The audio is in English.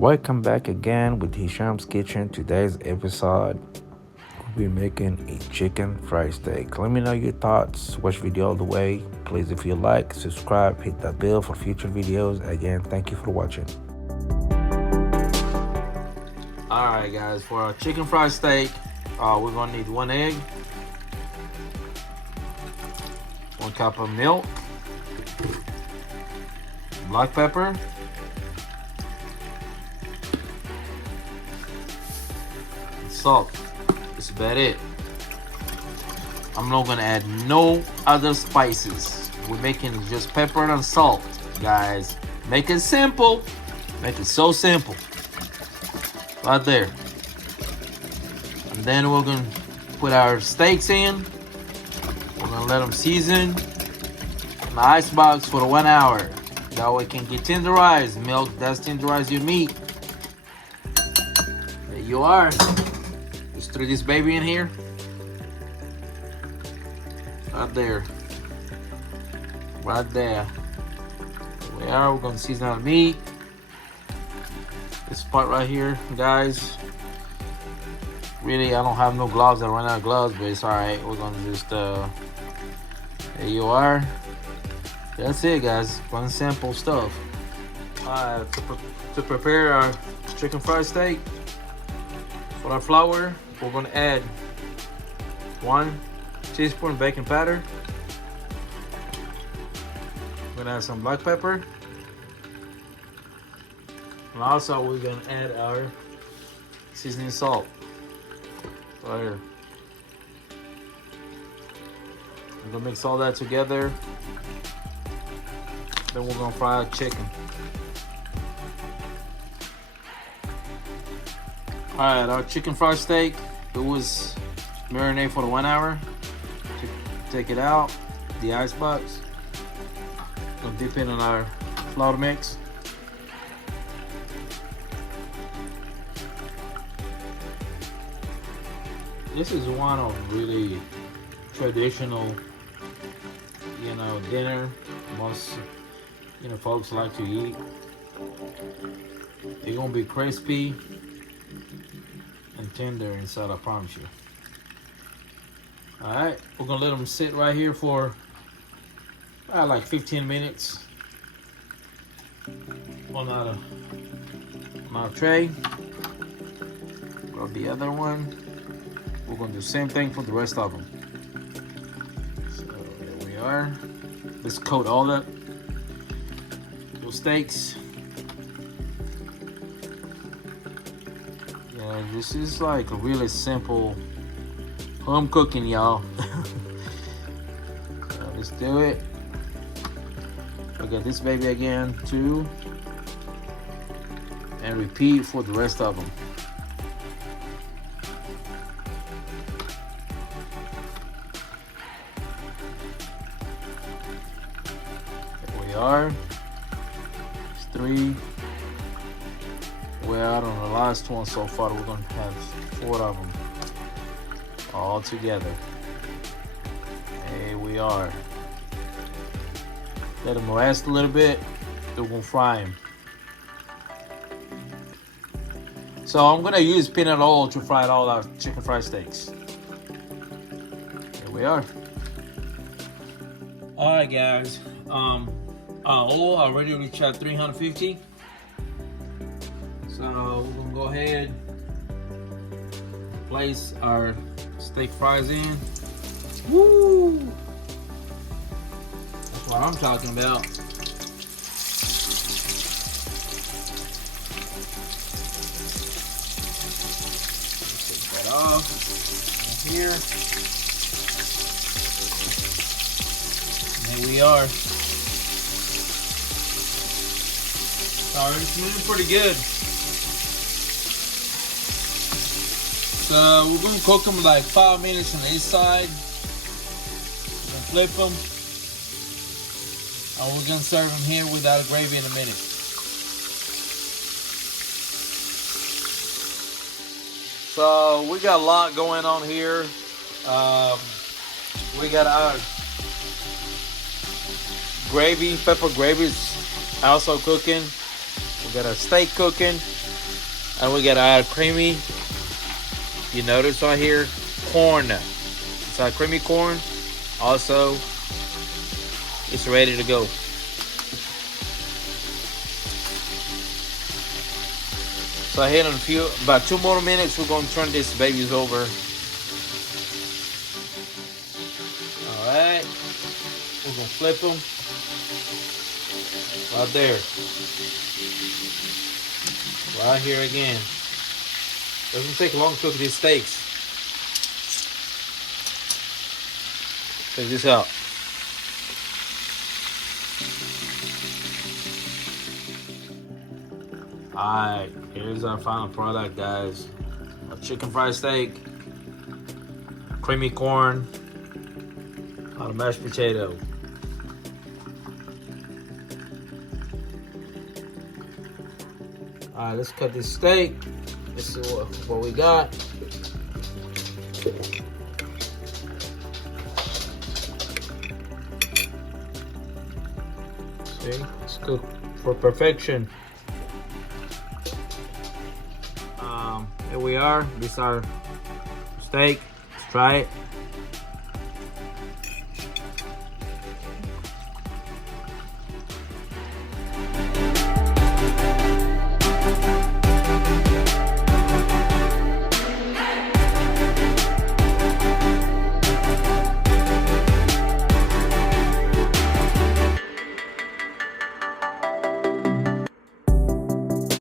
Welcome back again with Hisham's Kitchen. Today's episode, we'll be making a chicken fried steak. Let me know your thoughts. Watch video all the way. Please, if you like, subscribe, hit that bell for future videos. Again, thank you for watching. Alright guys, for our chicken fried steak, we're gonna need 1 egg, 1 cup of milk, black pepper, salt. That's about it. I'm not gonna add no other spices. We're making just pepper and salt, guys. Make it simple. Make it so simple. Right there. And then we're gonna put our steaks in. We're gonna let them season in the ice box for 1 hour. That way it can get tenderized. Milk does tenderize your meat. There you are. Just throw this baby in here. Right there. Right there. There we are. We're gonna season our meat. This part right here, guys. Really, I don't have no gloves. I run out of gloves, but it's alright. We're gonna just there you are. That's it, guys. One simple stuff. Alright, to prepare our chicken fried steak, for our flour, we're gonna add 1 teaspoon baking powder. We're gonna add some black pepper. And also we're gonna add our seasoning salt. Right here. We're gonna mix all that together. Then we're gonna fry our chicken. Alright, our chicken fried steak, it was marinated for 1 hour. Take it out, the ice box. Gonna dip it in our flour mix. This is one of really traditional, dinner most, folks like to eat. They're gonna be crispy and tender inside, I promise you. Alright, we're gonna let them sit right here for like 15 minutes on our tray. Grab the other one. We're gonna do the same thing for the rest of them. So there we are. Let's coat all that those steaks. Yeah, this is like a really simple home cooking, y'all. Let's do it. Look at this baby again, too. And repeat for the rest of them. There we are. It's 3. We're out on the last one so far. We're going to have 4 of them all together. Here we are. Let them rest a little bit. Then we're gonna fry them. So I'm gonna use peanut oil to fry all our chicken fried steaks. Here we are. All right, guys. Our oil already reached at 350. So we're gonna go ahead, place our steak fries in. Woo! That's what I'm talking about. Take that off here. And there we are. It's already smelling pretty good. So we're gonna cook them like 5 minutes on each side. We're gonna flip them. And we're gonna serve them here without gravy in a minute. So we got a lot going on here. We got our gravy, pepper gravy is also cooking. We got our steak cooking. And we gotta add creamy. You notice right here, corn. It's our creamy corn. Also, it's ready to go. So here in about 2 more minutes, we're gonna turn this babies over. All right, we're gonna flip them right there, right here again. Doesn't take long to cook these steaks. Check this out. Alright, here's our final product, guys. A chicken fried steak, creamy corn, on a mashed potato. Alright, let's cut this steak. Let's see what we got. See, it's cooked for perfection. Here we are. This is our steak. Let's try it.